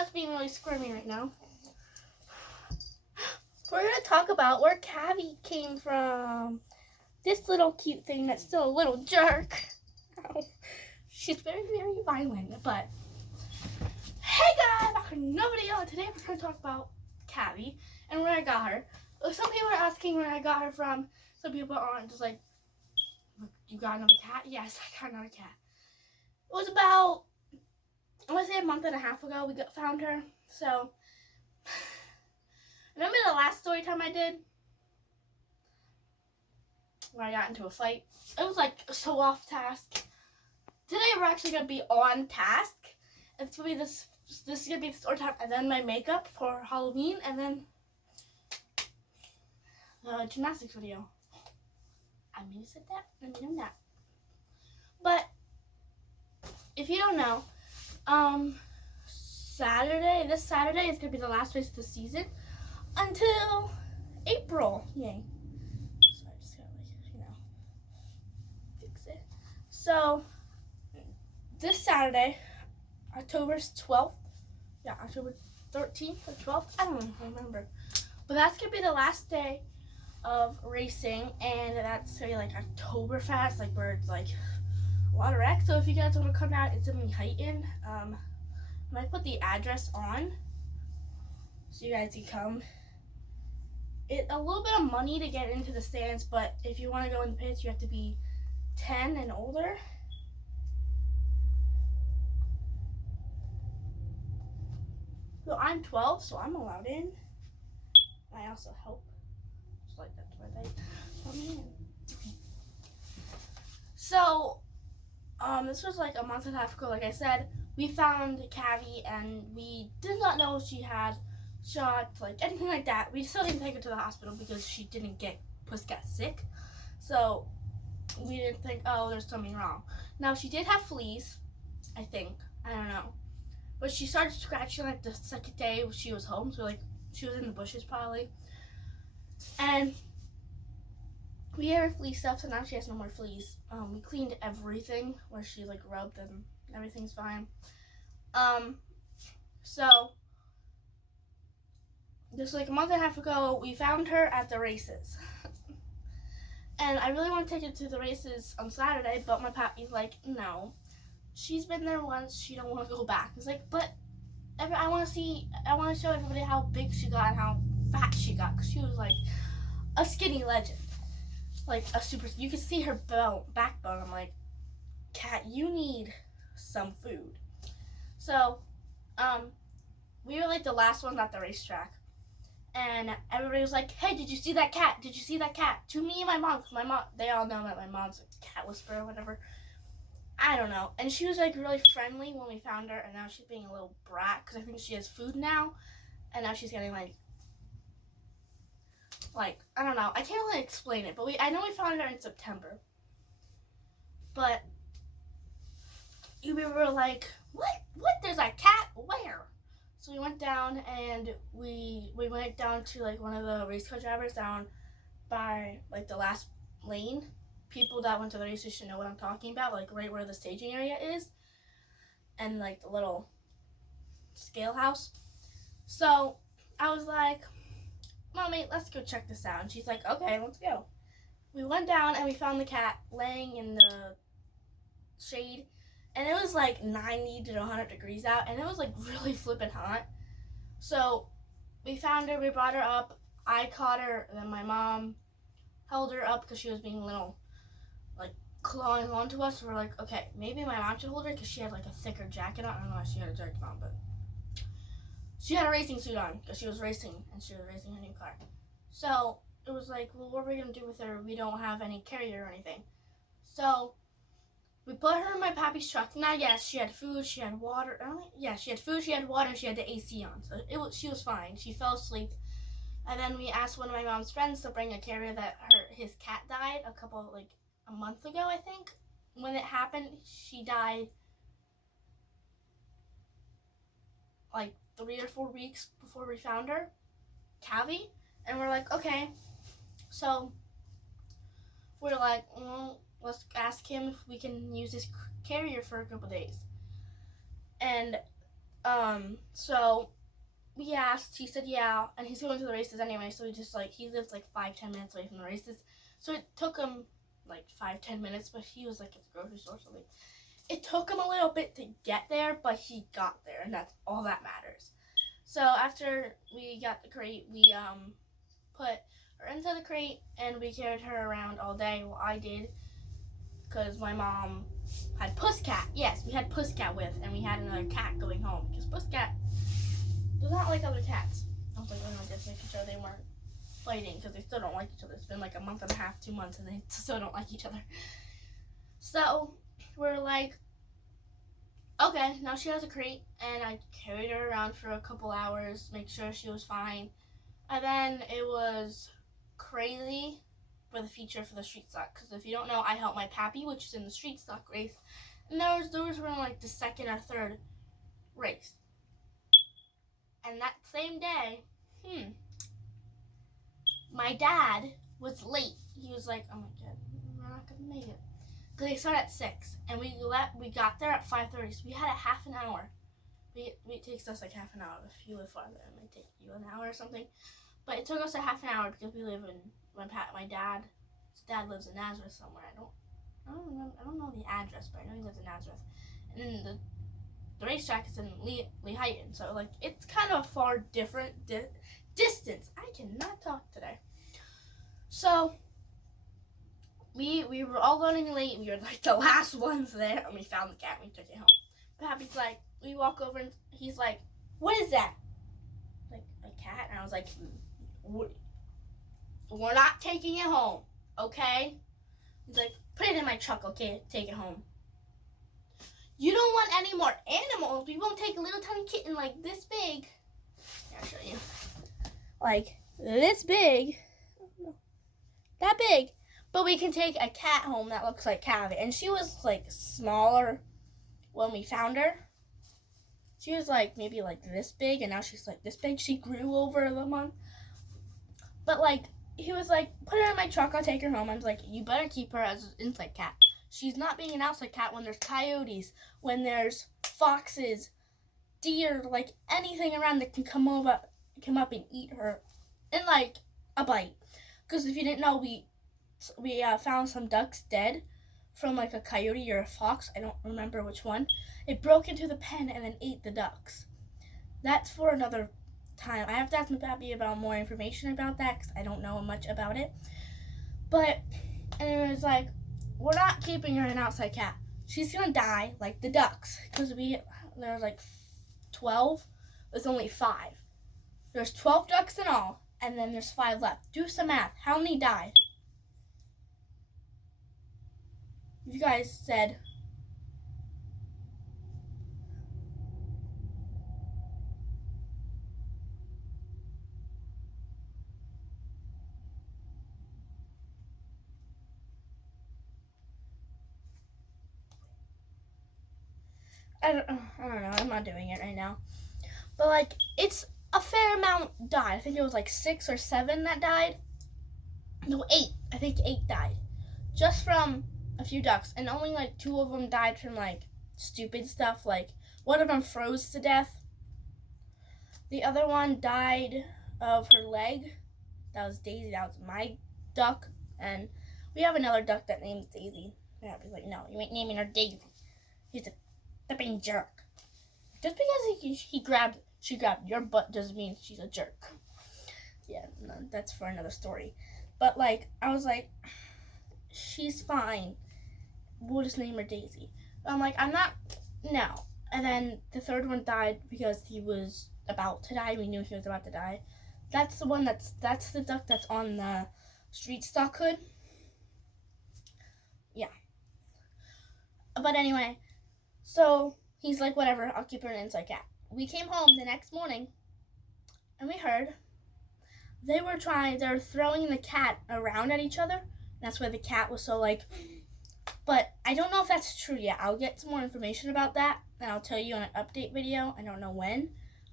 it's being really squirmy right now. We're going to talk about where cavi came from. This little cute thing that's still a little jerk. Ow. She's very, very violent, but hey guys, back with another video. Today we're going to talk about cavi and where I got her. Some people are asking where I got her from. Some people aren't, just like, you got another cat? Yes, I got another cat. It was about, I want to say a month and a half ago we found her. So, remember the last story time I did? Where I got into a fight? It was like so off task. Today we're actually going to be on task. It's going to be this is going to be the story time, and then my makeup for Halloween, and then the gymnastics video. I mean to say that, I mean that. But if you don't know, this Saturday is going to be the last race of the season until April. Yay. Sorry, I just got to, fix it. So, this Saturday, October 12th, October 13th or 12th, I don't remember. But that's going to be the last day of racing, and that's going to be like Oktoberfest, like where it's like a lot of wrecks. So if you guys want to come out, it's in Heighton. I might put the address on so you guys can come. It's a little bit of money to get into the stands, but if you want to go in the pits, you have to be 10 and older. So I'm 12, so I'm allowed in. I also help. Just like that's why they let me in. So, this was like a month and a half ago. Like I said, we found cavi, and we did not know she had shots, like anything like that. We still didn't take her to the hospital because she didn't get sick. So we didn't think, oh, there's something wrong. Now she did have fleas, I think. I don't know. But she started scratching like the second day she was home. So like she was in the bushes probably. And we gave her flea stuff, so now she has no more fleas. We cleaned everything where she like rubbed and everything's fine. So just like a month and a half ago, we found her at the races. And I really want to take her to the races on Saturday, but my pappy's like, no. She's been there once, she don't want to go back. It's like, but I want to show everybody how big she got and how fat she got, because she was like a skinny legend. Like a super, you could see her backbone. I'm like, cat, you need some food. So, we were like the last ones at the racetrack. And everybody was like, hey, did you see that cat? Did you see that cat? To me and my mom, because my mom, they all know that my mom's a cat whisperer or whatever. I don't know. And she was like really friendly when we found her, and now she's being a little brat because I think she has food now. And now she's getting like, I don't know. I can't really explain it, but I know we found her in September. But we were like, what? There's a cat? Where? So we went down, and we went down to like one of the race car drivers down by like the last lane. People that went to the races should know what I'm talking about, like right where the staging area is, and like the little scale house. So I was like, Mommy, let's go check this out. And she's like, okay, let's go. We went down and we found the cat laying in the shade, and it was like 90 to 100 degrees out, and it was like really flipping hot. So we found her, we brought her up. I caught her, and then my mom held her up because she was being a little like clawing onto us. So we're like, okay, maybe my mom should hold her because she had like a thicker jacket on. I don't know if she had a jacket on, but she had a racing suit on because she was racing, and she was racing her new car. So it was like, well, what are we going to do with her? We don't have any carrier or anything. So we put her in my pappy's truck. Now, yes, she had food, she had water. She had food, she had water, and she had the AC on. So she was fine. She fell asleep. And then we asked one of my mom's friends to bring a carrier that his cat died a month ago, I think. When it happened, she died like 3 or 4 weeks before we found her, cavi. And we're like, okay. So we're like, well, let's ask him if we can use this carrier for a couple days. And So we asked, he said yeah, and he's going to the races anyway, so he lives like 5-10 minutes away from the races. So it took him like 5-10 minutes, but he was like at the grocery store, so like it took him a little bit to get there, but he got there, and that's all that matters. So after we got the crate, we put her into the crate, and we carried her around all day. Well, I did, because my mom had Pusscat. Yes, we had Pusscat with, and we had another cat going home, because Pusscat does not like other cats. I was like, oh no, just making sure they weren't fighting, because they still don't like each other. It's been like a month and a half, 2 months, and they still don't like each other. So we're like, okay, now she has a crate, and I carried her around for a couple hours, make sure she was fine. And then it was crazy for the feature for the street stock, because if you don't know, I helped my pappy, which is in the street stock race, and those were like the second or third race. And that same day, my dad was late. He was like, oh my god, we're not gonna make it. Because they start at 6, and we got there at 5:30, so we had a half an hour. It takes us like half an hour. If you live farther, it might take you an hour or something. But it took us a half an hour because we live in my dad's dad lives in Nazareth somewhere. I don't know the address, but I know he lives in Nazareth. And then the racetrack is in Lehighton, so like it's kind of a far different distance. I cannot talk today. So we were all running late. We were like the last ones there, and we found the cat and we took it home. Pappy's like, we walk over and he's like, what is that? Like a cat? And I was like, we're not taking it home, okay? He's like, put it in my truck, okay? Take it home. You don't want any more animals. We won't take a little tiny kitten like this big. Here, I'll show you. Like this big. That big. But we can take a cat home that looks like Cavi. And she was like smaller when we found her. She was like maybe like this big, and now she's like this big. She grew over the month. But like, he was like, put her in my truck, I'll take her home. I was like, you better keep her as an inside cat. She's not being an outside cat when there's coyotes, when there's foxes, deer, like anything around that can come up and eat her in like a bite. Because if you didn't know, we found some ducks dead from like a coyote or a fox. I don't remember which one. It broke into the pen and then ate the ducks. That's for another time. I have to ask my pappy about more information about that because I don't know much about it. But, and it was like, we're not keeping her an outside cat. She's gonna die like the ducks, because there's like 12. There's only 5. There's 12 ducks in all, and then there's 5 left. Do some math. How many died? You guys said I don't know. I'm not doing it right now. But like, it's a fair amount died. I think it was like 6 or 7 that died. No, 8. I think 8 died. Just from a few ducks. And only like 2 of them died from like stupid stuff. Like, one of them froze to death. The other one died of her leg. That was Daisy. That was my duck. And we have another duck that names Daisy. And I'd be like, no, you ain't naming her Daisy. He's a flipping jerk. Just because she grabbed your butt doesn't mean she's a jerk. Yeah, no, that's for another story. But like, I was like, she's fine. We'll just name her Daisy. I'm like, no. And then the third one died because he was about to die. We knew he was about to die. That's the duck that's on the street stock hood. Yeah. But anyway, so he's like, whatever, I'll keep her an inside cat. We came home the next morning, and we heard they were throwing the cat around at each other. That's why the cat was so like, but I don't know if that's true yet. I'll get some more information about that, and I'll tell you in an update video. I don't know when,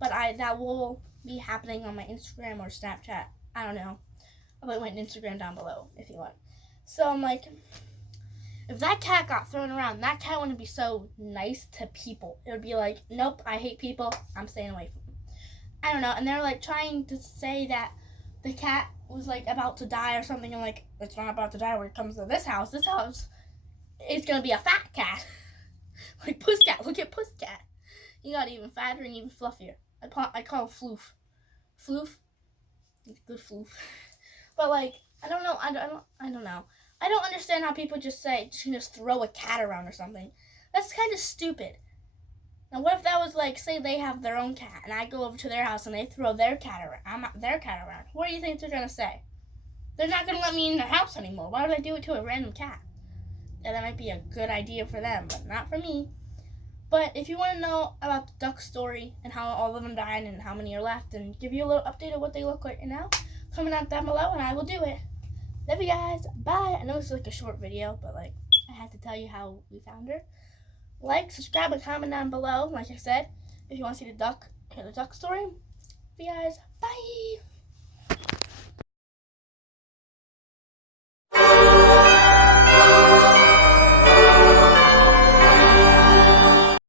but that will be happening on my Instagram or Snapchat. I don't know. I'll put my Instagram down below if you want. So I'm like, if that cat got thrown around, that cat wouldn't be so nice to people. It would be like, nope, I hate people. I'm staying away from them. I don't know. And they're like trying to say that the cat was like about to die or something. And like, it's not about to die when it comes to this house. This house is going to be a fat cat. Like Pusscat. Look at Pusscat. He got even fatter and even fluffier. I call him Floof. Floof? He's a good Floof. But like, I don't know. I don't know. I don't understand how people just throw a cat around or something. That's kind of stupid. Now, what if that was like, say they have their own cat, and I go over to their house and they throw their cat around? What do you think they're gonna say? They're not gonna let me in their house anymore. Why would I do it to a random cat? Yeah, that might be a good idea for them, but not for me. But if you want to know about the duck story and how all of them died and how many are left, and give you a little update of what they look like right now, comment out down below and I will do it. Love you guys. Bye. I know it's like a short video, but like I had to tell you how we found her. Like, subscribe, and comment down below. Like I said, if you want to see the duck story. Love you guys. Bye.